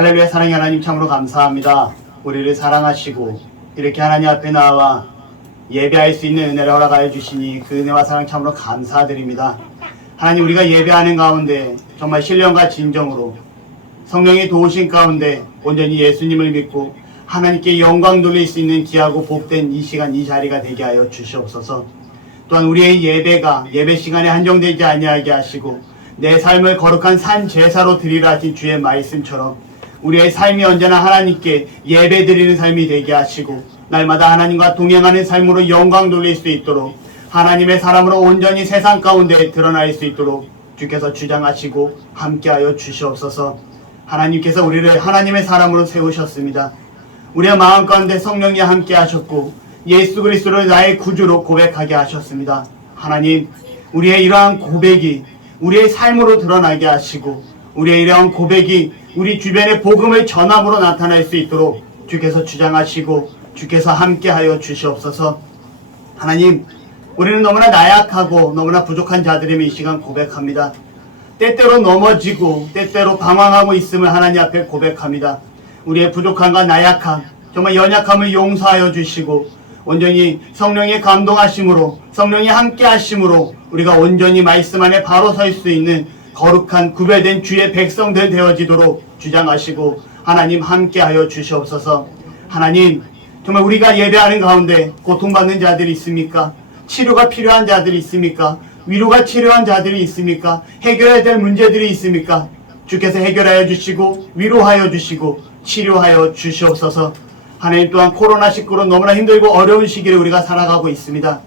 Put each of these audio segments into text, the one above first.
할렐루야. 사랑의 하나님 참으로 감사합니다. 우리를 사랑하시고 이렇게 하나님 앞에 나와 예배할 수 있는 은혜를 허락하여 주시니 그 은혜와 사랑 참으로 감사드립니다. 하나님, 우리가 예배하는 가운데 정말 신령과 진정으로 성령의 도우신 가운데 온전히 예수님을 믿고 하나님께 영광 돌릴 수 있는 귀하고 복된 이 시간, 이 자리가 되게 하여 주시옵소서. 또한 우리의 예배가 예배 시간에 한정되지 아니하게 하시고 내 삶을 거룩한 산 제사로 드리라 하신 주의 말씀처럼 우리의 삶이 언제나 하나님께 예배 드리는 삶이 되게 하시고 날마다 하나님과 동행하는 삶으로 영광 돌릴 수 있도록 하나님의 사람으로 온전히 세상 가운데 드러날 수 있도록 주께서 주장하시고 함께하여 주시옵소서. 하나님께서 우리를 하나님의 사람으로 세우셨습니다. 우리의 마음 가운데 성령이 함께 하셨고 예수 그리스도를 나의 구주로 고백하게 하셨습니다. 하나님, 우리의 이러한 고백이 우리의 삶으로 드러나게 하시고 우리의 이러한 고백이 우리 주변의 복음을 전함으로 나타날 수 있도록 주께서 주장하시고 주께서 함께하여 주시옵소서. 하나님, 우리는 너무나 나약하고 너무나 부족한 자들임을 이 시간 고백합니다. 때때로 넘어지고 때때로 방황하고 있음을 하나님 앞에 고백합니다. 우리의 부족함과 나약함, 정말 연약함을 용서하여 주시고 온전히 성령의 감동하심으로 성령이 함께 하심으로 우리가 온전히 말씀 안에 바로 설 수 있는 거룩한 구별된 주의 백성들 되어지도록 주장하시고 하나님 함께하여 주시옵소서. 하나님, 정말 우리가 예배하는 가운데 고통받는 자들이 있습니까? 치료가 필요한 자들이 있습니까? 위로가 필요한 자들이 있습니까? 해결해야 될 문제들이 있습니까? 주께서 해결하여 주시고 위로하여 주시고 치료하여 주시옵소서. 하나님, 또한 코로나19로 너무나 힘들고 어려운 시기를 우리가 살아가고 있습니다.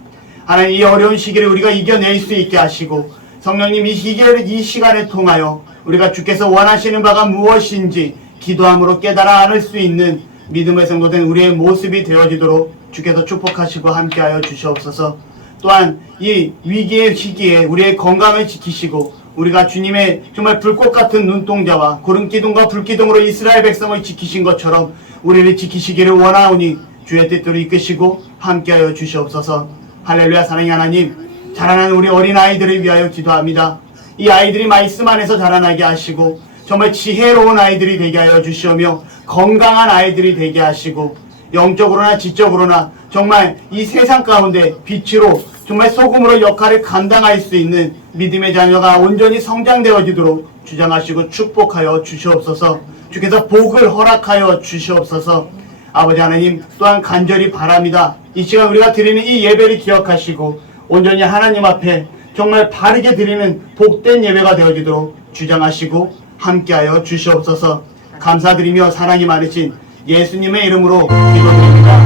하나님, 이 어려운 시기를 우리가 이겨낼 수 있게 하시고 성령님, 이 시간을 통하여 우리가 주께서 원하시는 바가 무엇인지 기도함으로 깨달아 알 수 있는 믿음의 성도된 우리의 모습이 되어지도록 주께서 축복하시고 함께하여 주시옵소서. 또한 이 위기의 시기에 우리의 건강을 지키시고 우리가 주님의 정말 불꽃 같은 눈동자와 구름기둥과 불기둥으로 이스라엘 백성을 지키신 것처럼 우리를 지키시기를 원하오니 주의 뜻대로 이끄시고 함께하여 주시옵소서. 할렐루야. 사랑의 하나님, 자라나는 우리 어린아이들을 위하여 기도합니다. 이 아이들이 말씀 안에서 자라나게 하시고 정말 지혜로운 아이들이 되게 하여 주시오며 건강한 아이들이 되게 하시고 영적으로나 지적으로나 정말 이 세상 가운데 빛으로 정말 소금으로 역할을 감당할 수 있는 믿음의 자녀가 온전히 성장되어지도록 주장하시고 축복하여 주시옵소서. 주께서 복을 허락하여 주시옵소서. 아버지 하나님, 또한 간절히 바랍니다. 이 시간 우리가 드리는 이 예배를 기억하시고 온전히 하나님 앞에 정말 바르게 드리는 복된 예배가 되어지도록 주장하시고 함께하여 주시옵소서. 감사드리며 사랑이 많으신 예수님의 이름으로 기도드립니다.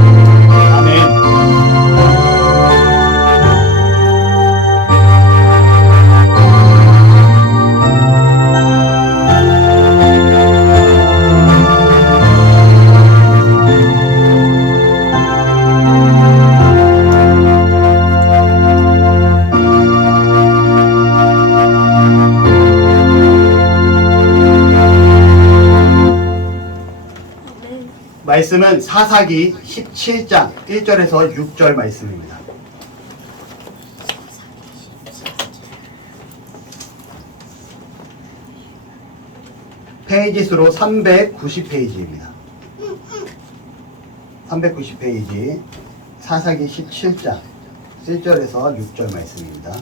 아멘. 말씀은 사사기 17장 1절에서 6절 말씀입니다. 페이지 수로 390페이지입니다. 390페이지 사사기 17장 1절에서 6절 말씀입니다.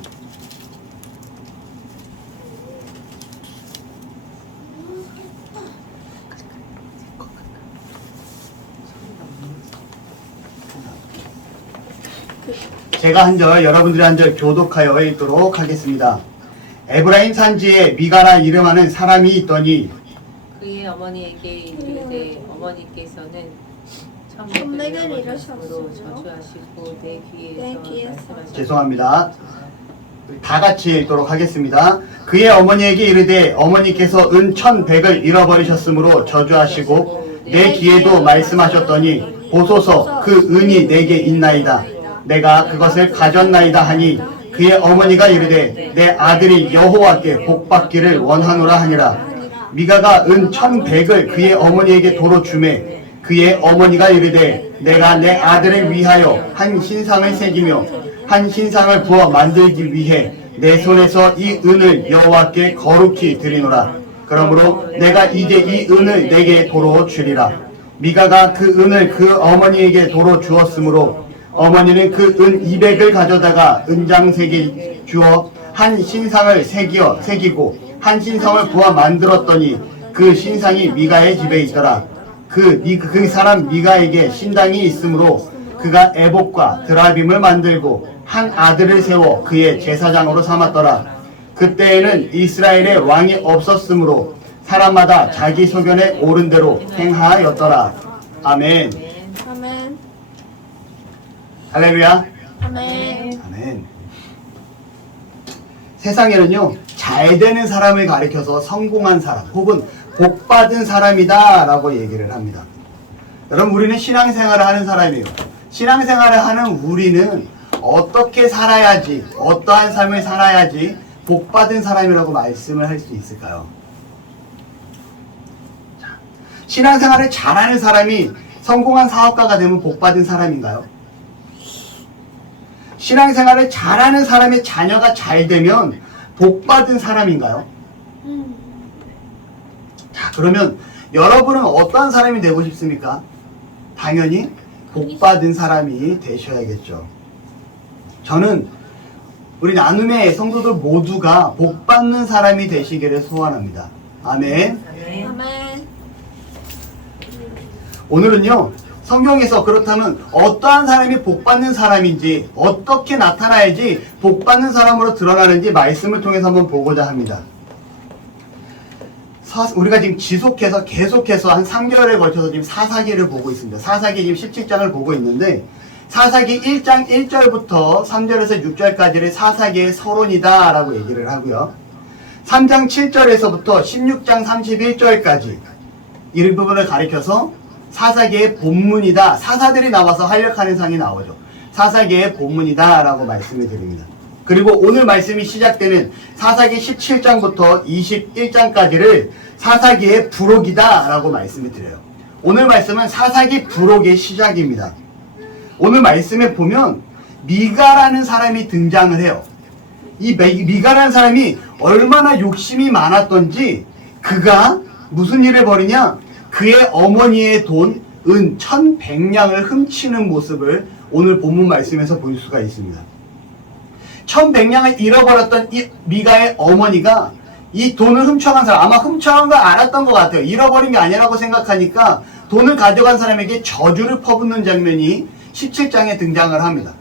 제가 한 절, 여러분들이 한 절 교독하여 읽도록 하겠습니다. 에브라임 산지에 미가라 이름하는 사람이 있더니 그의 어머니에게 이르되 어머니께서는 천백을 이루셨으므로 저주하시고 내 귀에서 말씀하셨다. 죄송합니다. 다 같이 읽도록 하겠습니다. 그의 어머니에게 이르되 어머니께서 은 1,100을 잃어버리셨으므로 저주하시고 내 귀에도 말씀하셨더니 보소서 그 은이 내게 있나이다. 내가 그것을 가졌나이다 하니 그의 어머니가 이르되 내 아들이 여호와께 복받기를 원하노라 하니라. 미가가 은 1,100을 그의 어머니에게 도로 주매 그의 어머니가 이르되 내가 내 아들을 위하여 한 신상을 새기며 한 신상을 부어 만들기 위해 내 손에서 이 은을 여호와께 거룩히 드리노라. 그러므로 내가 이제 이 은을 내게 도로 주리라. 미가가 그 은을 그 어머니에게 도로 주었으므로 어머니는 그 은 200을 가져다가 은장색에 주어 한 신상을 새기고 한 신성을 부어 만들었더니 그 신상이 미가의 집에 있더라. 그 사람 미가에게 신당이 있으므로 그가 에봇과 드라빔을 만들고 한 아들을 세워 그의 제사장으로 삼았더라. 그때에는 이스라엘에 왕이 없었으므로 사람마다 자기 소견에 옳은 대로 행하였더라. 아멘. 아멘. 할렐루야. 아멘. 아멘. 세상에는요, 잘 되는 사람을 가리켜서 성공한 사람 혹은 복받은 사람이다 라고 얘기를 합니다. 여러분, 우리는 신앙생활을 하는 사람이에요. 신앙생활을 하는 우리는 어떻게 살아야지, 어떠한 삶을 살아야지 복받은 사람이라고 말씀을 할 수 있을까요? 자, 신앙생활을 잘하는 사람이 성공한 사업가가 되면 복받은 사람인가요? 신앙생활을 잘하는 사람의 자녀가 잘 되면 복받은 사람인가요? 자, 그러면 여러분은 어떠한 사람이 되고 싶습니까? 당연히 복받은 사람이 되셔야겠죠. 저는 우리 나눔의 성도들 모두가 복받는 사람이 되시기를 소원합니다. 아멘. 아멘. 오늘은요, 성경에서 그렇다면 어떠한 사람이 복받는 사람인지, 어떻게 나타나야지 복받는 사람으로 드러나는지 말씀을 통해서 한번 보고자 합니다. 우리가 지금 계속해서 한 3개월에 걸쳐서 지금 사사기를 보고 있습니다. 사사기 지금 17장을 보고 있는데, 사사기 1장 1절부터 3절에서 6절까지를 사사기의 서론이다 라고 얘기를 하고요. 3장 7절에서부터 16장 31절까지 이 부분을 가리켜서 사사기의 본문이다. 사사들이 나와서 활력하는 상이 나오죠. 사사기의 본문이다 라고 말씀을 드립니다. 그리고 오늘 말씀이 시작되는 사사기 17장부터 21장까지를 사사기의 부록이다 라고 말씀을 드려요. 오늘 말씀은 사사기 부록의 시작입니다. 오늘 말씀에 보면 미가라는 사람이 등장을 해요. 이 미가라는 사람이 얼마나 욕심이 많았던지 그가 무슨 일을 벌이냐? 그의 어머니의 돈, 은 1100냥을 훔치는 모습을 오늘 본문 말씀에서 볼 수가 있습니다. 1100냥을 잃어버렸던 이 미가의 어머니가 이 돈을 훔쳐간 사람, 아마 훔쳐간 걸 알았던 것 같아요. 잃어버린 게 아니라고 생각하니까 돈을 가져간 사람에게 저주를 퍼붓는 장면이 17장에 등장을 합니다.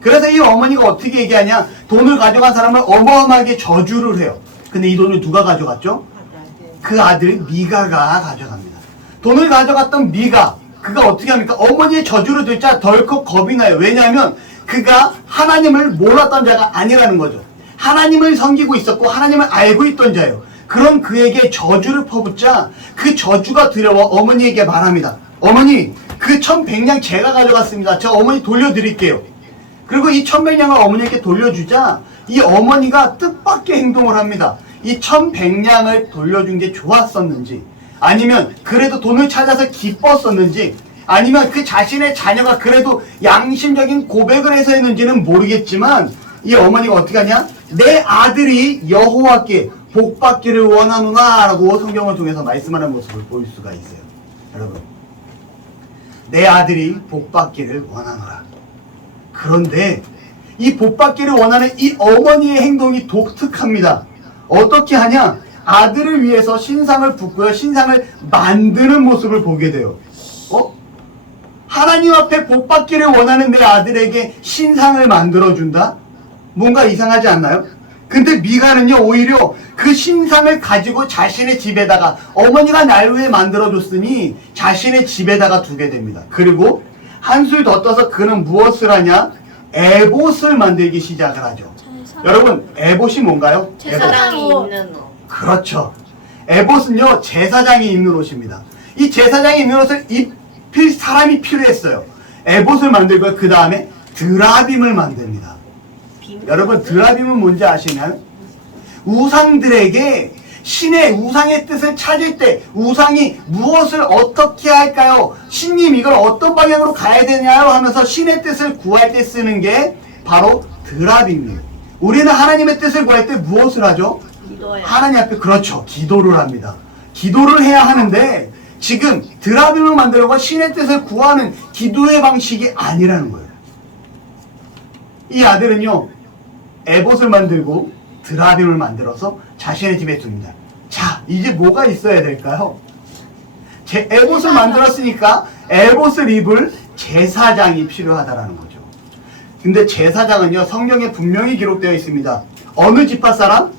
그래서 이 어머니가 어떻게 얘기하냐? 돈을 가져간 사람을 어마어마하게 저주를 해요. 근데 이 돈을 누가 가져갔죠? 그 아들 미가가 가져갑니다. 돈을 가져갔던 미가, 그가 어떻게 합니까? 어머니의 저주를 듣자 덜컥 겁이 나요. 왜냐하면 그가 하나님을 몰랐던 자가 아니라는 거죠. 하나님을 섬기고 있었고 하나님을 알고 있던 자예요. 그런 그에게 저주를 퍼붓자 그 저주가 두려워 어머니에게 말합니다. 어머니, 그 1100냥 제가 가져갔습니다. 저 어머니 돌려드릴게요. 그리고 이 1100냥을 어머니에게 돌려주자 이 어머니가 뜻밖의 행동을 합니다. 이 1100냥을 돌려준 게 좋았었는지, 아니면 그래도 돈을 찾아서 기뻤었는지, 아니면 그 자신의 자녀가 그래도 양심적인 고백을 해서 했는지는 모르겠지만 이 어머니가 어떻게 하냐? 내 아들이 여호와께 복받기를 원하노라 라고 성경을 통해서 말씀하는 모습을 볼 수가 있어요. 여러분, 내 아들이 복받기를 원하노라. 그런데 이 복받기를 원하는 이 어머니의 행동이 독특합니다. 어떻게 하냐? 아들을 위해서 신상을 붓고요, 신상을 만드는 모습을 보게 돼요. 하나님 앞에 복받기를 원하는 내 아들에게 신상을 만들어준다? 뭔가 이상하지 않나요? 근데 미가는요, 오히려 그 신상을 가지고 자신의 집에다가, 어머니가 날 위해 만들어줬으니 자신의 집에다가 두게 됩니다. 그리고 한술 더 떠서 그는 무엇을 하냐? 에봇을 만들기 시작을 하죠. 여러분, 에봇이 뭔가요? 제사장 옷. 있는 옷. 그렇죠. 에봇은요, 제사장이 입는 옷입니다. 이 제사장이 입는 옷을 입힐 사람이 필요했어요. 에봇을 만들고요, 그 다음에 드라빔을 만듭니다. 여러분, 드라빔은 뭔지 아시나요? 우상들에게 신의 우상의 뜻을 찾을 때 우상이 무엇을 어떻게 할까요? 신님, 이걸 어떤 방향으로 가야 되냐요? 하면서 신의 뜻을 구할 때 쓰는 게 바로 드라빔이에요. 우리는 하나님의 뜻을 구할 때 무엇을 하죠? 기도요. 하나님 앞에 그렇죠. 기도를 합니다. 기도를 해야 하는데 지금 드라빔을 만들고 신의 뜻을 구하는 기도의 방식이 아니라는 거예요. 이 아들은요, 에봇을 만들고 드라빔을 만들어서 자신의 집에 둡니다. 자, 이제 뭐가 있어야 될까요? 에봇을 만들었으니까 에봇을 입을 제사장이 필요하다라는 거죠. 근데 제사장은요, 성경에 분명히 기록되어 있습니다. 어느 지파 사람?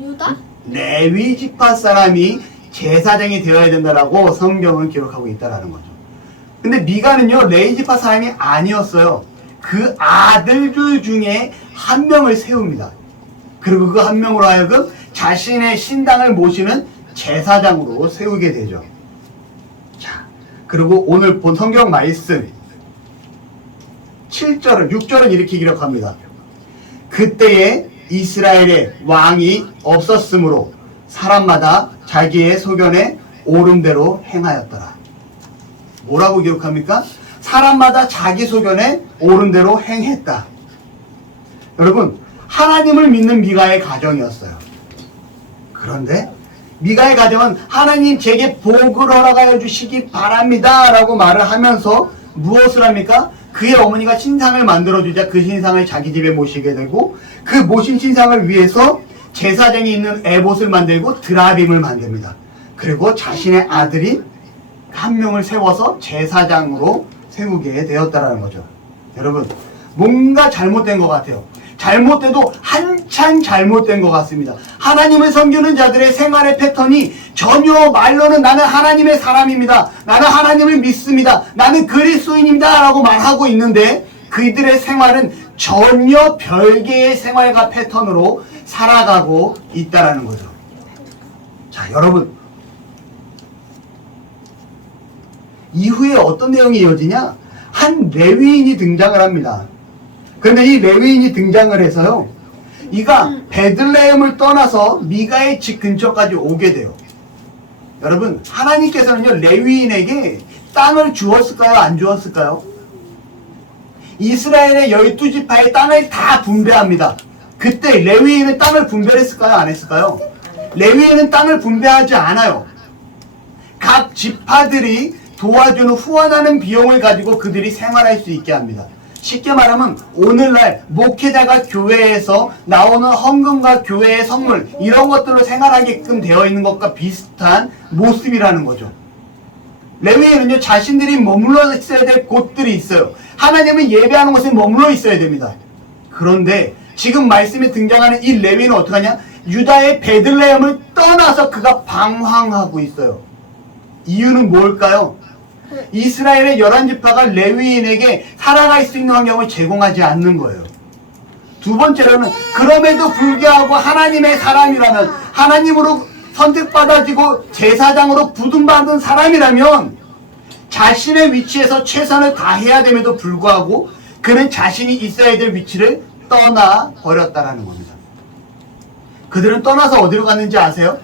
유다? 레위 지파 사람이 제사장이 되어야 된다라고 성경은 기록하고 있다라는 거죠. 근데 미가는요, 레위 지파 사람이 아니었어요. 그 아들들 중에 한 명을 세웁니다. 그리고 그 한 명으로 하여금 자신의 신당을 모시는 제사장으로 세우게 되죠. 자, 그리고 오늘 본 성경 말씀 7절은 6절은 이렇게 기록합니다. 그때에 이스라엘의 왕이 없었으므로 사람마다 자기의 소견에 옳은 대로 행하였더라. 뭐라고 기록합니까? 사람마다 자기 소견에 옳은 대로 행했다. 여러분, 하나님을 믿는 미가의 가정이었어요. 그런데 미가의 가정은 하나님 제게 복을 허락하여 주시기 바랍니다 라고 말을 하면서 무엇을 합니까? 그의 어머니가 신상을 만들어주자 그 신상을 자기 집에 모시게 되고 그 모신 신상을 위해서 제사장이 있는 에봇을 만들고 드라빔을 만듭니다. 그리고 자신의 아들이 한 명을 세워서 제사장으로 세우게 되었다라는 거죠. 여러분, 뭔가 잘못된 것 같아요. 잘못돼도 한참 잘못된 것 같습니다. 하나님을 섬기는 자들의 생활의 패턴이 전혀 말로는 나는 하나님의 사람입니다. 나는 하나님을 믿습니다. 나는 그리스도인입니다. 라고 말하고 있는데 그들의 생활은 전혀 별개의 생활과 패턴으로 살아가고 있다라는 거죠. 자, 여러분. 이후에 어떤 내용이 이어지냐? 한 레위인이 등장을 합니다. 그런데 이 레위인이 등장을 해서요, 이가 베들레헴을 떠나서 미가의 집 근처까지 오게 돼요. 여러분, 하나님께서는요, 레위인에게 땅을 주었을까요? 안 주었을까요? 이스라엘의 12지파의 땅을 다 분배합니다. 그때 레위인은 땅을 분배했을까요? 안 했을까요? 레위인은 땅을 분배하지 않아요. 각 지파들이 도와주는 후원하는 비용을 가지고 그들이 생활할 수 있게 합니다. 쉽게 말하면 오늘날 목회자가 교회에서 나오는 헌금과 교회의 선물 이런 것들로 생활하게끔 되어 있는 것과 비슷한 모습이라는 거죠. 레위인은요, 자신들이 머물러 있어야 될 곳들이 있어요. 하나님을 예배하는 곳에 머물러 있어야 됩니다. 그런데 지금 말씀에 등장하는 이 레위인은 어떻게 하냐? 유다의 베들레헴을 떠나서 그가 방황하고 있어요. 이유는 뭘까요? 이스라엘의 11지파가 레위인에게 살아갈 수 있는 환경을 제공하지 않는 거예요. 두 번째로는 그럼에도 불구하고 하나님의 사람이라면, 하나님으로 선택받아지고 제사장으로 부름받은 사람이라면 자신의 위치에서 최선을 다해야 됨에도 불구하고 그는 자신이 있어야 될 위치를 떠나버렸다라는 겁니다. 그들은 떠나서 어디로 갔는지 아세요?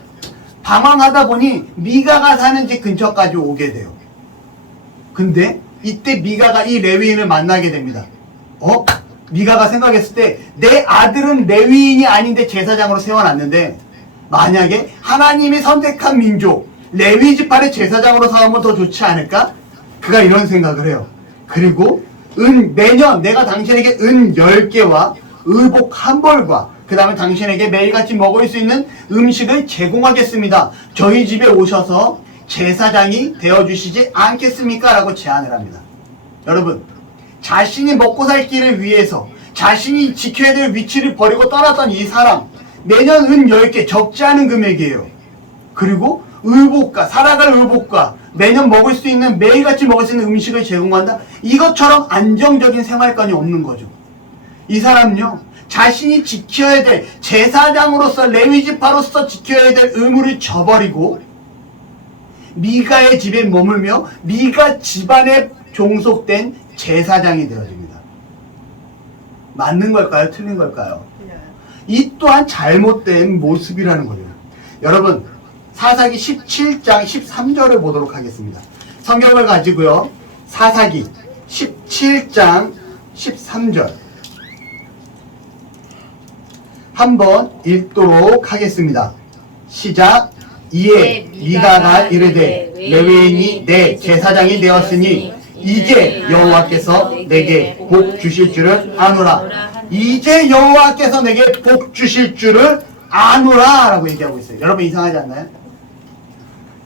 방황하다 보니 미가가 사는 집 근처까지 오게 돼요. 근데 이때 미가가 이 레위인을 만나게 됩니다. 미가가 생각했을 때 내 아들은 레위인이 아닌데 제사장으로 세워놨는데 만약에 하나님이 선택한 민족 레위 지파를 제사장으로 세우면 더 좋지 않을까? 그가 이런 생각을 해요. 그리고 매년 내가 당신에게 은 10개와 의복 한 벌과 그 다음에 당신에게 매일같이 먹을 수 있는 음식을 제공하겠습니다. 저희 집에 오셔서 제사장이 되어주시지 않겠습니까? 라고 제안을 합니다. 여러분, 자신이 먹고 살 길을 위해서 자신이 지켜야 될 위치를 버리고 떠났던 이 사람, 매년 은 10개, 적지 않은 금액이에요. 그리고 의복과, 살아갈 의복과 매년 먹을 수 있는, 매일같이 먹을 수 있는 음식을 제공한다? 이것처럼 안정적인 생활관이 없는 거죠. 이 사람은요, 자신이 지켜야 될 제사장으로서, 레위지파로서 지켜야 될 의무를 저버리고 미가의 집에 머물며 미가 집안에 종속된 제사장이 되어집니다. 맞는 걸까요? 틀린 걸까요? 이 또한 잘못된 모습이라는 거예요. 여러분, 사사기 17장 13절을 보도록 하겠습니다. 성경을 가지고요, 사사기 17장 13절 한번 읽도록 하겠습니다. 시작. 이에 미가가 이르되 레위인이 내 제사장이 되었으니 이제 여호와께서 내게 복 주실 줄을 아노라. 이제 여호와께서 내게 복 주실 줄을 아노라 라고 얘기하고 있어요. 여러분 이상하지 않나요?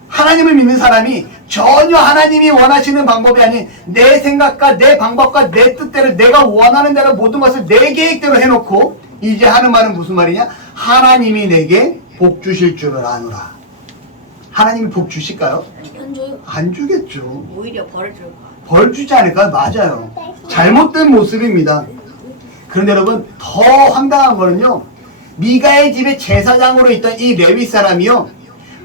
하나님을 믿는 사람이 전혀 하나님이 원하시는 방법이 아닌 내 생각과 내 방법과 내 뜻대로 내가 원하는 대로 모든 것을 내 계획대로 해놓고 이제 하는 말은 무슨 말이냐? 하나님이 내게 복 주실 줄을 아노라. 하나님이 복 주실까요? 안 줘요. 안 주겠죠. 오히려 벌을 줄까? 벌 주지 않을까요? 맞아요. 잘못된 모습입니다. 그런데 여러분 더 황당한 거는요. 미가의 집에 제사장으로 있던 이 레위 사람이요.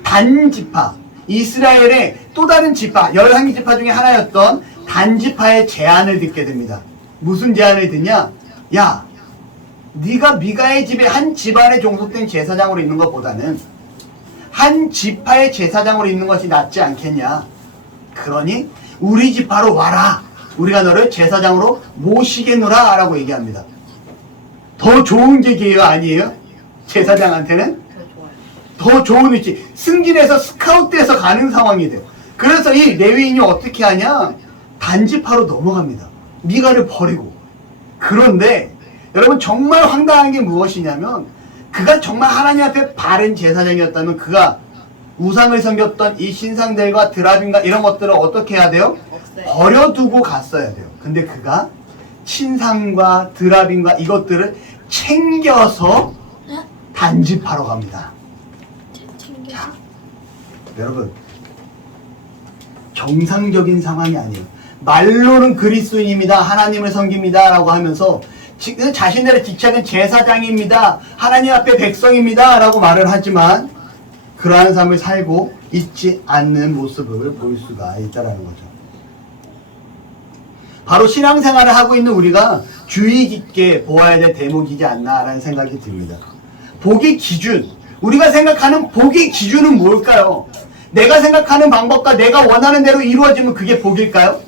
단지파, 이스라엘의 또 다른 지파, 11개 지파 중에 하나였던 단지파의 제안을 듣게 됩니다. 무슨 제안을 듣냐? 야, 네가 미가의 집에 한 집안에 종속된 제사장으로 있는 것보다는 한 지파의 제사장으로 있는 것이 낫지 않겠냐? 그러니 우리 지파로 와라. 우리가 너를 제사장으로 모시겠노라 라고 얘기합니다. 더 좋은 게 기회가 아니에요? 제사장한테는? 더 좋아요. 더 좋은 위치, 승진해서 스카웃돼서 가는 상황이 돼요. 그래서 이 레위인이 어떻게 하냐? 단지파로 넘어갑니다. 미가를 버리고. 그런데 여러분 정말 황당한 게 무엇이냐면 그가 정말 하나님 앞에 바른 제사장이었다면 그가 우상을 섬겼던 이 신상들과 드라빔과 이런 것들을 어떻게 해야 돼요? 없어요. 버려두고 갔어야 돼요. 근데 그가 신상과 드라빔과 이것들을 챙겨서 단지파로 갑니다. 챙겨서. 여러분 정상적인 상황이 아니에요. 말로는 그리스도인입니다. 하나님을 섬깁니다. 라고 하면서 지금 자신들의 직책은 제사장입니다. 하나님 앞에 백성입니다. 라고 말을 하지만 그러한 삶을 살고 있지 않는 모습을 볼 수가 있다는 거죠. 바로 신앙생활을 하고 있는 우리가 주의 깊게 보아야 될 대목이지 않나라는 생각이 듭니다. 복의 기준, 우리가 생각하는 복의 기준은 뭘까요? 내가 생각하는 방법과 내가 원하는 대로 이루어지면 그게 복일까요?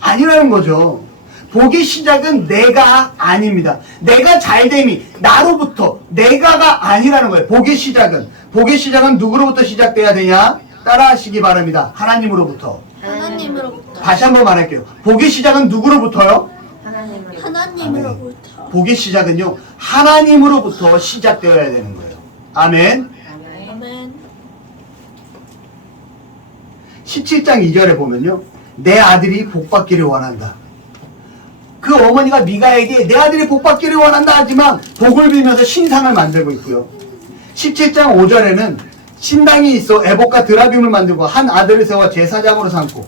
아니라는 거죠. 복의 시작은 내가 아닙니다. 내가 잘됨이 나로부터 내가가 아니라는 거예요. 복의 시작은 누구로부터 시작돼야 되냐? 따라하시기 바랍니다. 하나님으로부터. 하나님으로부터. 다시 한번 말할게요. 복의 시작은 누구로부터요? 하나님을 하나님으로부터. 복의 시작은요. 하나님으로부터 시작되어야 되는 거예요. 아멘. 아멘. 아멘. 17장 2절에 보면요. 내 아들이 복받기를 원한다. 그 어머니가 미가에게 내 아들이 복받기를 원한다 하지만 복을 빌면서 신상을 만들고 있고요. 17장 5절에는 신당이 있어 에봇과 드라빔을 만들고 한 아들을 세워 제사장으로 삼고,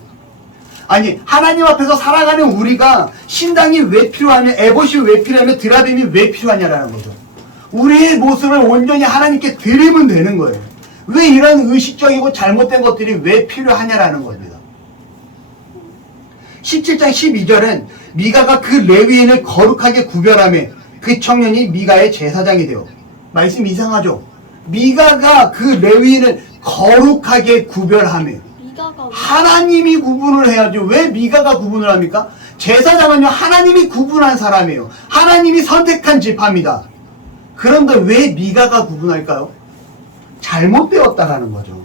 아니 하나님 앞에서 살아가는 우리가 신당이 왜 필요하며 에봇이 왜 필요하며 드라빔이 왜 필요하냐라는 거죠. 우리의 모습을 온전히 하나님께 드리면 되는 거예요. 왜 이런 의식적이고 잘못된 것들이 왜 필요하냐라는 겁니다. 17장 12절은 미가가 그 레위인을 거룩하게 구별하며 그 청년이 미가의 제사장이 되어. 말씀 이상하죠? 미가가 그 레위인을 거룩하게 구별하며 미가가 하나님이 구분을 해야지 왜 미가가 구분을 합니까? 제사장은요 하나님이 구분한 사람이에요. 하나님이 선택한 지파입니다. 그런데 왜 미가가 구분할까요? 잘못되었다라는 거죠.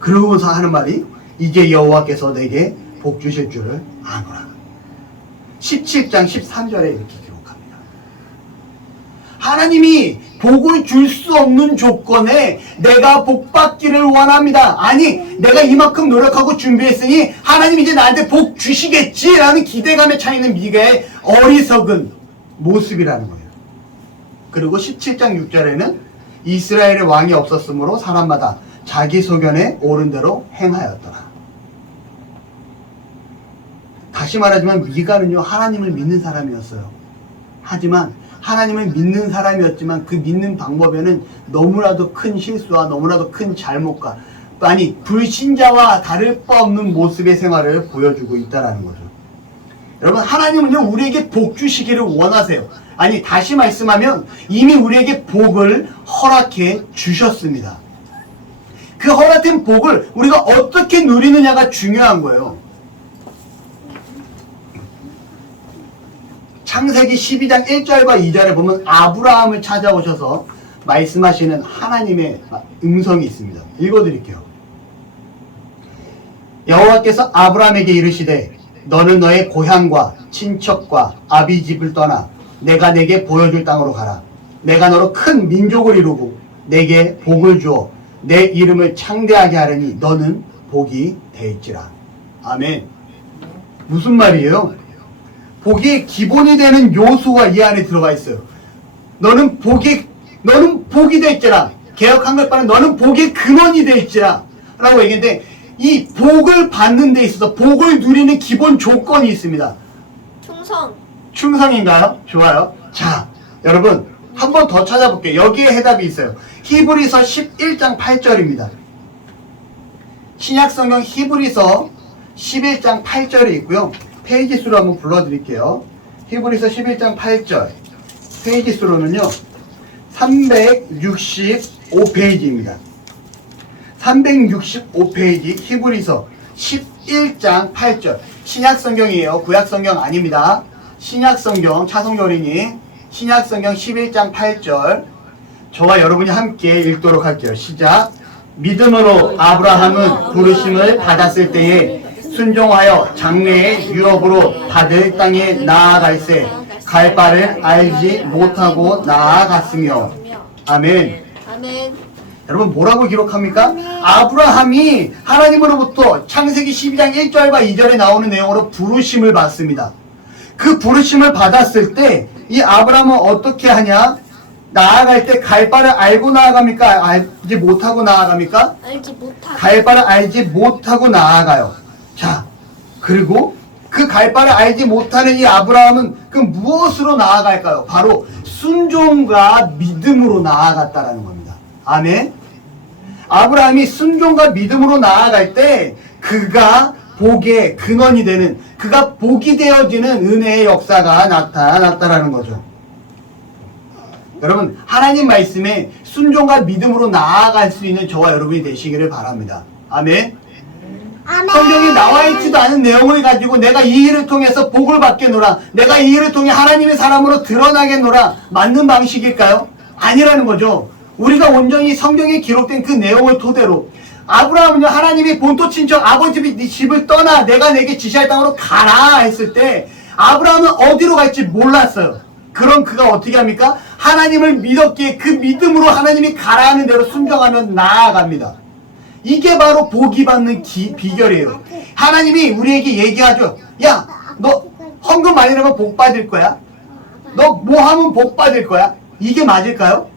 그러고서 하는 말이 이제 여호와께서 내게 복 주실 줄을 아노라. 17장 13절에 이렇게 기록합니다. 하나님이 복을 줄 수 없는 조건에 내가 복 받기를 원합니다. 아니 내가 이만큼 노력하고 준비했으니 하나님 이제 나한테 복 주시겠지라는 기대감에 차 있는 미가의 어리석은 모습이라는 거예요. 그리고 17장 6절에는 이스라엘의 왕이 없었으므로 사람마다 자기 소견에 옳은 대로 행하였더라. 다시 말하지만 미가는요 하나님을 믿는 사람이었어요. 하지만 하나님을 믿는 사람이었지만 그 믿는 방법에는 너무나도 큰 실수와 너무나도 큰 잘못과 아니 불신자와 다를 바 없는 모습의 생활을 보여주고 있다는 거죠. 여러분 하나님은요 우리에게 복 주시기를 원하세요. 아니 다시 말씀하면 이미 우리에게 복을 허락해 주셨습니다. 그 허락된 복을 우리가 어떻게 누리느냐가 중요한 거예요. 창세기 12장 1절과 2절에 보면 아브라함을 찾아오셔서 말씀하시는 하나님의 음성이 있습니다. 읽어드릴게요. 여호와께서 아브라함에게 이르시되 너는 너의 고향과 친척과 아비집을 떠나 내가 내게 보여줄 땅으로 가라. 내가 너로 큰 민족을 이루고 내게 복을 주어 내 이름을 창대하게 하려니 너는 복이 되있지라. 아멘. 무슨 말이에요? 복의 기본이 되는 요소가 이 안에 들어가 있어요. 너는 복이 되있지라. 개역 한글판은 너는 복의 근원이 되있지라 라고 얘기했는데, 이 복을 받는 데 있어서 복을 누리는 기본 조건이 있습니다. 충성. 충성인가요? 좋아요. 자, 여러분 한 번 더 찾아볼게요. 여기에 해답이 있어요. 히브리서 11장 8절입니다. 신약성경 히브리서 11장 8절이 있고요. 페이지 수로 한번 불러드릴게요. 히브리서 11장 8절 페이지 수로는요 365페이지입니다. 365페이지 히브리서 11장 8절. 신약성경이에요. 구약성경 아닙니다. 신약성경, 차성교린이 신약성경 11장 8절 저와 여러분이 함께 읽도록 할게요. 시작. 믿음으로 아브라함은 부르심을 받았을 때에 순종하여 장래의 유업으로 받을 땅에 나아갈새 갈 바를 알지 못하고 나아갔으며. 아멘. 아멘. 여러분 뭐라고 기록합니까? 아브라함이 하나님으로부터 창세기 12장 1절과 2절에 나오는 내용으로 부르심을 받습니다. 그 부르심을 받았을 때 이 아브라함은 어떻게 하냐? 나아갈 때 갈 바를 알고 나아갑니까? 알지 못하고 나아갑니까? 알지 못하고. 갈 바를 알지 못하고 나아가요. 자, 그리고 그 갈 바를 알지 못하는 이 아브라함은 그 무엇으로 나아갈까요? 바로 순종과 믿음으로 나아갔다라는 겁니다. 아멘. 아브라함이 순종과 믿음으로 나아갈 때 그가 복의 근원이 되는, 그가 복이 되어지는 은혜의 역사가 나타났다라는 거죠. 여러분 하나님 말씀에 순종과 믿음으로 나아갈 수 있는 저와 여러분이 되시기를 바랍니다. 아멘. 성경에 나와 있지도 않은 내용을 가지고 내가 이 일을 통해서 복을 받겠노라, 내가 이 일을 통해 하나님의 사람으로 드러나겠노라, 맞는 방식일까요? 아니라는 거죠. 우리가 온전히 성경에 기록된 그 내용을 토대로 아브라함은요, 하나님이 본토 친척 아버지 집을 떠나 내가 내게 지시할 땅으로 가라 했을 때 아브라함은 어디로 갈지 몰랐어요. 그럼 그가 어떻게 합니까? 하나님을 믿었기에 그 믿음으로 하나님이 가라 하는 대로 순종하면 나아갑니다. 이게 바로 복이 받는 비결이에요. 하나님이 우리에게 얘기하죠. 야, 너 헌금 많이 내면 복 받을 거야? 너 뭐 하면 복 받을 거야? 이게 맞을까요?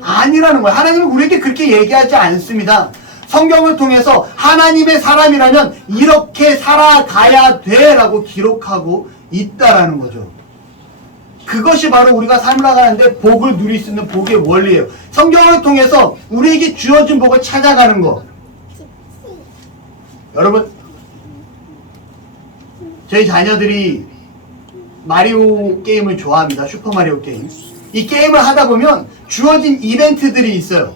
아니라는 거예요. 하나님은 우리에게 그렇게 얘기하지 않습니다. 성경을 통해서 하나님의 사람이라면 이렇게 살아가야 돼 라고 기록하고 있다라는 거죠. 그것이 바로 우리가 살아가는데 복을 누릴 수 있는 복의 원리예요. 성경을 통해서 우리에게 주어진 복을 찾아가는 거. 여러분, 저희 자녀들이 마리오 게임을 좋아합니다. 슈퍼마리오 게임. 이 게임을 하다 보면 주어진 이벤트들이 있어요.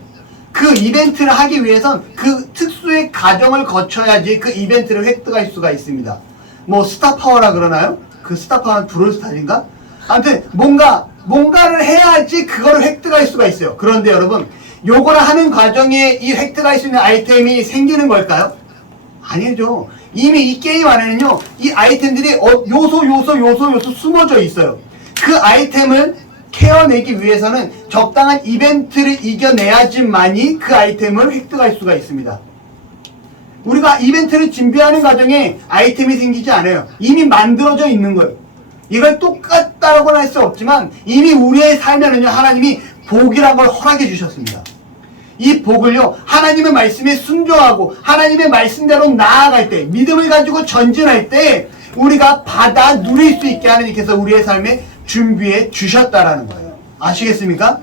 그 이벤트를 하기 위해선 그 특수의 과정을 거쳐야지 그 이벤트를 획득할 수가 있습니다. 뭐 스타파워라 그러나요? 그 스타파워는 브롤스타인가? 아무튼 뭔가를 해야지 그거를 획득할 수가 있어요. 그런데 여러분, 요거를 하는 과정에 이 획득할 수 있는 아이템이 생기는 걸까요? 아니죠. 이미 이 게임 안에는요, 이 아이템들이 요소 숨어져 있어요. 그 아이템을 캐어내기 위해서는 적당한 이벤트를 이겨내야지만이 그 아이템을 획득할 수가 있습니다. 우리가 이벤트를 준비하는 과정에 아이템이 생기지 않아요. 이미 만들어져 있는 거예요. 이걸 똑같다고는 할 수 없지만 이미 우리의 삶에는요, 하나님이 복이라는 걸 허락해 주셨습니다. 이 복을요, 하나님의 말씀에 순종하고 하나님의 말씀대로 나아갈 때, 믿음을 가지고 전진할 때 우리가 받아 누릴 수 있게 하나님께서 우리의 삶에 준비해 주셨다라는 거예요. 아시겠습니까?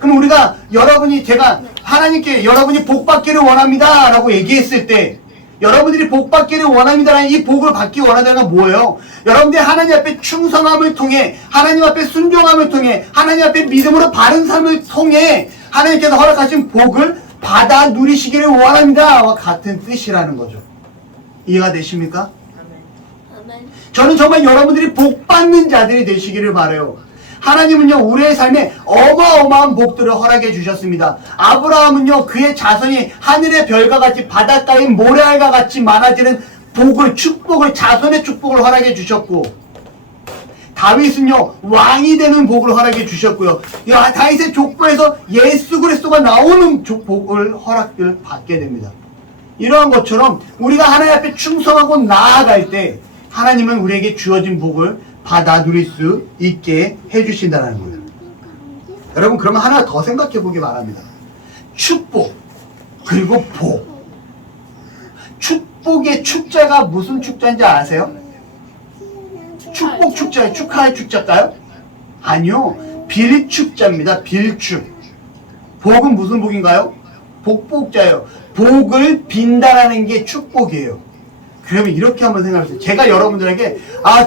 그럼 우리가 제가 하나님께 여러분이 복 받기를 원합니다 라고 얘기했을 때, 여러분들이 복 받기를 원합니다라는 이 복을 받기 원한다는 건 뭐예요? 여러분들이 하나님 앞에 충성함을 통해, 하나님 앞에 순종함을 통해, 하나님 앞에 믿음으로 바른 삶을 통해 하나님께서 허락하신 복을 받아 누리시기를 원합니다와 같은 뜻이라는 거죠. 이해가 되십니까? 아멘. 저는 정말 여러분들이 복 받는 자들이 되시기를 바라요. 하나님은요 우리의 삶에 어마어마한 복들을 허락해 주셨습니다. 아브라함은요 그의 자손이 하늘의 별과 같이 바닷가의 모래알과 같이 많아지는 복을, 축복을, 자손의 축복을 허락해 주셨고, 다윗은요 왕이 되는 복을 허락해 주셨고요. 야, 다윗의 족보에서 예수 그리스도가 나오는 복을 허락을 받게 됩니다. 이러한 것처럼 우리가 하나님 앞에 충성하고 나아갈 때 하나님은 우리에게 주어진 복을 받아 누릴 수 있게 해주신다는 거예요. 여러분 그러면 하나 더 생각해 보기 바랍니다. 축복 그리고 복. 축복의 축자가 무슨 축자인지 아세요? 축복 축자예요? 축하의 축자일까요? 아니요. 빌축자입니다. 빌축. 복은 무슨 복인가요? 복복자예요. 복을 빈다라는 게 축복이에요. 그러면 이렇게 한번 생각해보세요. 제가 여러분들에게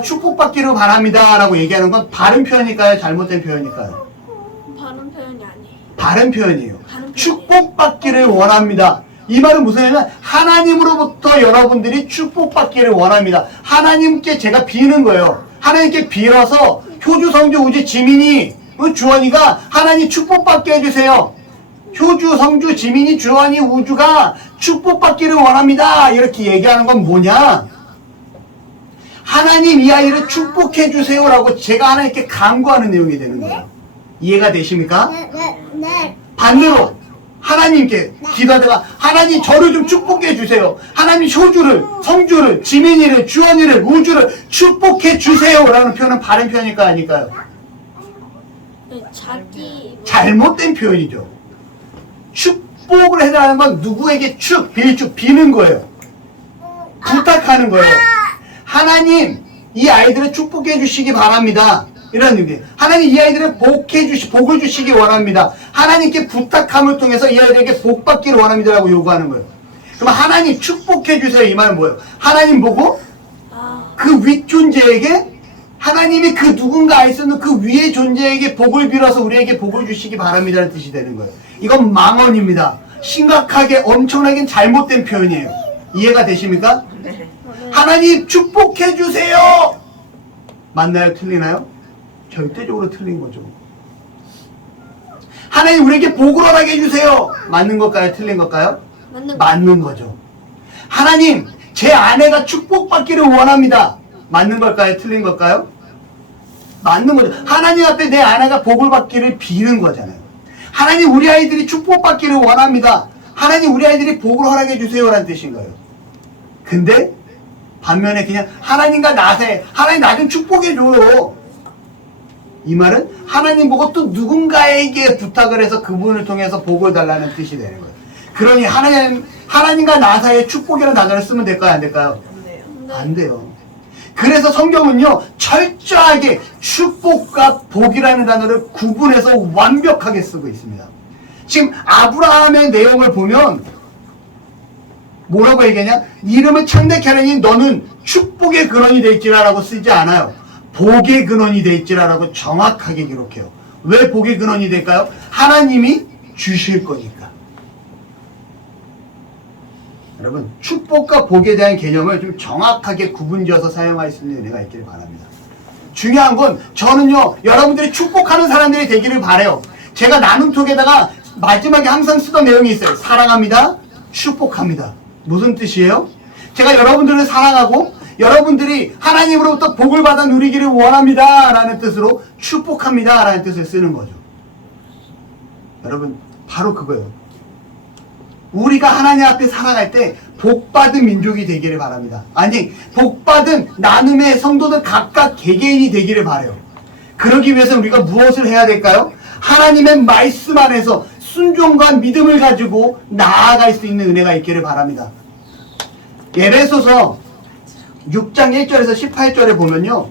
축복받기를 바랍니다 라고 얘기하는 건 바른 표현일까요? 잘못된 표현일까요? 바른 표현이 아니에요. 바른 표현이에요. 바른 표현이에요. 축복받기를 원합니다. 이 말은 무슨 얘기냐면 하나님으로부터 여러분들이 축복받기를 원합니다. 하나님께 제가 비는 거예요. 하나님께 빌어서 효주, 성주, 우주, 지민이, 주원이가 하나님 축복받게 해주세요. 효주, 성주, 지민이, 주원이, 우주가 축복받기를 원합니다. 이렇게 얘기하는 건 뭐냐? 하나님 이 아이를 축복해 주세요라고 제가 하나님께 간구하는 내용이 되는 거예요. 이해가 되십니까? 네. 반대로 하나님께 기도하다가 하나님 저를 좀 축복해 주세요. 하나님 효주를, 성주를, 지민이를, 주원이를, 우주를 축복해 주세요라는 표현은 바른 표현일까 아닐까요? 네, 자기 잘못된 표현이죠. 축복을 해달라는 건 누구에게 빌축, 비는 거예요. 부탁하는 거예요. 하나님, 이 아이들을 축복해 주시기 바랍니다. 이런 의미. 하나님, 이 아이들을 복을 주시기 원합니다. 하나님께 부탁함을 통해서 이 아이들에게 복 받기를 원합니다. 라고 요구하는 거예요. 그럼 하나님 축복해 주세요. 이 말은 뭐예요? 하나님 보고 그 윗존재에게 하나님이 그 누군가 있었는 그 위의 존재에게 복을 빌어서 우리에게 복을 주시기 바랍니다라는 뜻이 되는 거예요. 이건 망언입니다. 심각하게 엄청나게 잘못된 표현이에요. 이해가 되십니까? 네. 하나님 축복해 주세요. 맞나요? 틀리나요? 절대적으로 틀린 거죠. 하나님 우리에게 복을 허락해 주세요. 맞는 걸까요? 틀린 걸까요? 맞는 거죠. 하나님 제 아내가 축복받기를 원합니다. 맞는 걸까요? 틀린 걸까요? 맞는 거죠. 하나님 앞에 내 아내가 복을 받기를 비는 거잖아요. 하나님 우리 아이들이 축복받기를 원합니다. 하나님 우리 아이들이 복을 허락해 주세요라는 뜻인 거예요. 근데 반면에 그냥 하나님과 나세 하나님 나 좀 축복해 줘요. 이 말은 하나님 보고 또 누군가에게 부탁을 해서 그분을 통해서 복을 달라는 뜻이 되는 거예요. 그러니 하나님과 나 사이에 축복이라는 단어를 쓰면 될까요? 안 될까요? 안 돼요. 안 돼요. 그래서 성경은요 철저하게 축복과 복이라는 단어를 구분해서 완벽하게 쓰고 있습니다. 지금 아브라함의 내용을 보면 뭐라고 얘기하냐? 이름을 창대케 하려니 너는 축복의 근원이 될지라라고 쓰지 않아요. 복의 근원이 될지라라고 정확하게 기록해요. 왜 복의 근원이 될까요? 하나님이 주실 거니까. 여러분 축복과 복에 대한 개념을 좀 정확하게 구분지어서 사용할 수 있는 은혜가 있기를 바랍니다. 중요한 건 저는요 여러분들이 축복하는 사람들이 되기를 바라요. 제가 나눔톡에다가 마지막에 항상 쓰던 내용이 있어요. 사랑합니다. 축복합니다. 무슨 뜻이에요? 제가 여러분들을 사랑하고 여러분들이 하나님으로부터 복을 받아 누리기를 원합니다 라는 뜻으로 축복합니다 라는 뜻을 쓰는 거죠. 여러분 바로 그거예요. 우리가 하나님 앞에 살아갈 때 복받은 민족이 되기를 바랍니다. 아니 복받은 나눔의 성도들 각각 개개인이 되기를 바라요. 그러기 위해서 우리가 무엇을 해야 될까요? 하나님의 말씀 안에서 순종과 믿음을 가지고 나아갈 수 있는 은혜가 있기를 바랍니다. 에베소서 6장 1절에서 18절에 보면요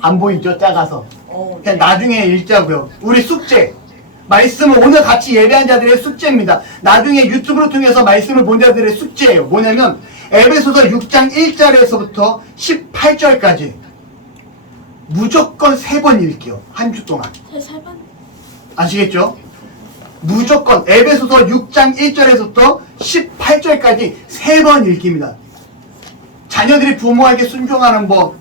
안 보이죠? 작아서 그냥 나중에 읽자고요. 우리 숙제 말씀은 오늘 같이 예배한 자들의 숙제입니다. 나중에 유튜브를 통해서 말씀을 본 자들의 숙제예요. 뭐냐면 에베소서 6장 1절에서부터 18절까지 무조건 3번 읽게요. 한 주 동안. 아시겠죠? 무조건 에베소서 6장 1절에서부터 18절까지 3번 읽힙니다. 자녀들이 부모에게 순종하는 법,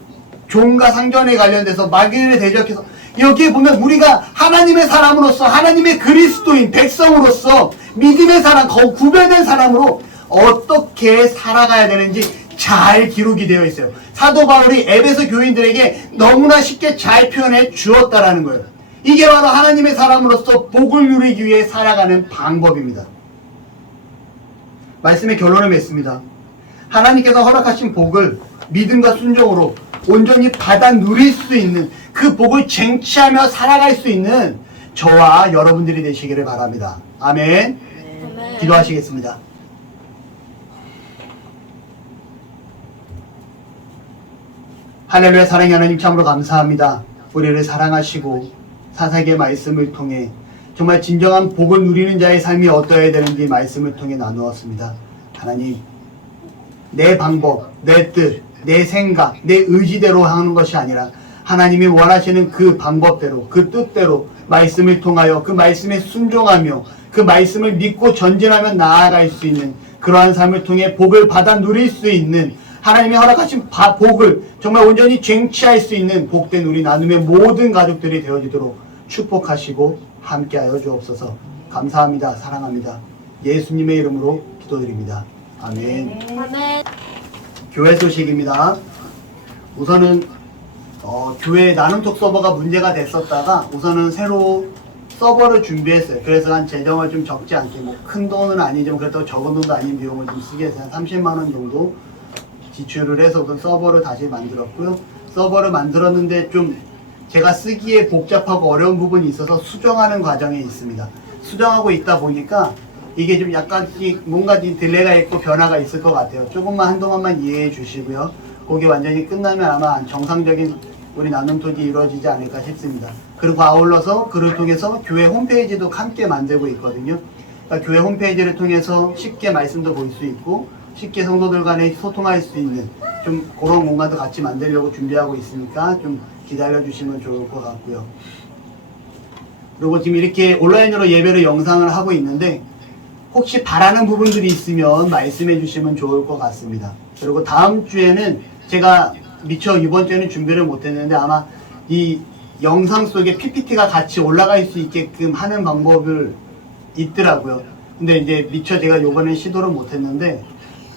종과 상전에 관련돼서 마귀를 대적해서 여기에 보면 우리가 하나님의 사람으로서 하나님의 그리스도인 백성으로서 믿음의 사람, 구별된 사람으로 어떻게 살아가야 되는지 잘 기록이 되어 있어요. 사도 바울이 에베소 교인들에게 너무나 쉽게 잘 표현해 주었다라는 거예요. 이게 바로 하나님의 사람으로서 복을 누리기 위해 살아가는 방법입니다. 말씀의 결론을 맺습니다. 하나님께서 허락하신 복을 믿음과 순종으로 온전히 받아 누릴 수 있는 그 복을 쟁취하며 살아갈 수 있는 저와 여러분들이 되시기를 바랍니다. 아멘. 아멘. 기도하시겠습니다. 할렐루야. 사랑의 하나님 참으로 감사합니다. 우리를 사랑하시고 사사기의 말씀을 통해 정말 진정한 복을 누리는 자의 삶이 어떠해야 되는지 말씀을 통해 나누었습니다. 하나님, 내 방법, 내 뜻, 내 생각, 내 의지대로 하는 것이 아니라 하나님이 원하시는 그 방법대로, 그 뜻대로 말씀을 통하여 그 말씀에 순종하며 그 말씀을 믿고 전진하며 나아갈 수 있는 그러한 삶을 통해 복을 받아 누릴 수 있는 하나님이 허락하신 복을 정말 온전히 쟁취할 수 있는 복된 우리 나눔의 모든 가족들이 되어지도록 축복하시고 함께하여 주옵소서. 감사합니다. 사랑합니다. 예수님의 이름으로 기도드립니다. 아멘. 아멘. 교회 소식입니다. 우선은 교회 나눔톡 서버가 문제가 됐었다가 우선은 새로 서버를 준비했어요. 그래서 한 재정을 좀 적지 않게 뭐 큰 돈은 아니지만 그래도 적은 돈도 아닌 비용을 좀 쓰게 해서 한 30만 원 정도 지출을 해서 그 서버를 다시 만들었고요. 서버를 만들었는데 좀 제가 쓰기에 복잡하고 어려운 부분이 있어서 수정하는 과정에 있습니다. 수정하고 있다 보니까 이게 좀 약간씩 뭔가 딜레이가 있고 변화가 있을 것 같아요. 조금만 한동안만 이해해 주시고요. 그게 완전히 끝나면 아마 정상적인 우리 나눔톡이 이루어지지 않을까 싶습니다. 그리고 아울러서 그를 통해서 교회 홈페이지도 함께 만들고 있거든요. 그러니까 교회 홈페이지를 통해서 쉽게 말씀도 볼 수 있고 쉽게 성도들 간에 소통할 수 있는 좀 그런 공간도 같이 만들려고 준비하고 있으니까 좀 기다려 주시면 좋을 것 같고요. 그리고 지금 이렇게 온라인으로 예배를 영상을 하고 있는데 혹시 바라는 부분들이 있으면 말씀해 주시면 좋을 것 같습니다. 그리고 다음 주에는 제가 미처 이번 주에는 준비를 못했는데 아마 이 영상 속에 PPT가 같이 올라갈 수 있게끔 하는 방법을 있더라고요. 근데 이제 미처 제가 요번엔 시도를 못했는데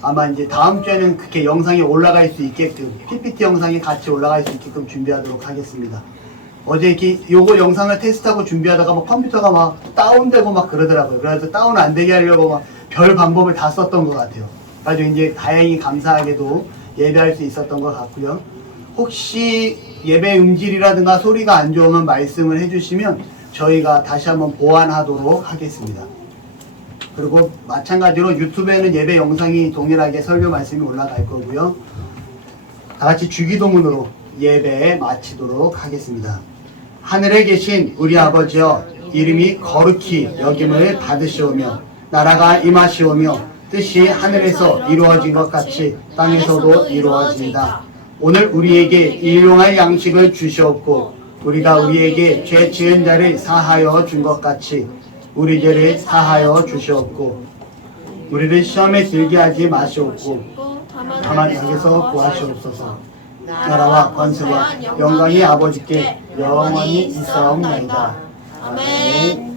아마 이제 다음 주에는 그렇게 영상이 올라갈 수 있게끔 PPT 영상이 같이 올라갈 수 있게끔 준비하도록 하겠습니다. 어제 이렇게 요거 영상을 테스트하고 준비하다가 막 컴퓨터가 막 다운되고 막 그러더라고요. 그래서 다운 안 되게 하려고 막 별 방법을 다 썼던 것 같아요. 그래서 이제 다행히 감사하게도 예배할 수 있었던 것 같고요. 혹시 예배 음질이라든가 소리가 안 좋으면 말씀을 해주시면 저희가 다시 한번 보완하도록 하겠습니다. 그리고 마찬가지로 유튜브에는 예배 영상이 동일하게 설교 말씀이 올라갈 거고요. 다 같이 주기도문으로 예배 마치도록 하겠습니다. 하늘에 계신 우리 아버지여, 이름이 거룩히 여김을 받으시오며 나라가 임하시오며 뜻이 하늘에서 이루어진 것 같이 땅에서도 이루어지이다. 오늘 우리에게 일용할 양식을 주시옵고 우리가 우리에게 죄 지은 자를 사하여 준 것 같이 우리 죄를 사하여 주시옵고 우리를 시험에 들게 하지 마시옵고 다만 악에서 구하시옵소서. 나라와 권세와 영광이 아버지께 영원히 있사옵나이다. 아멘.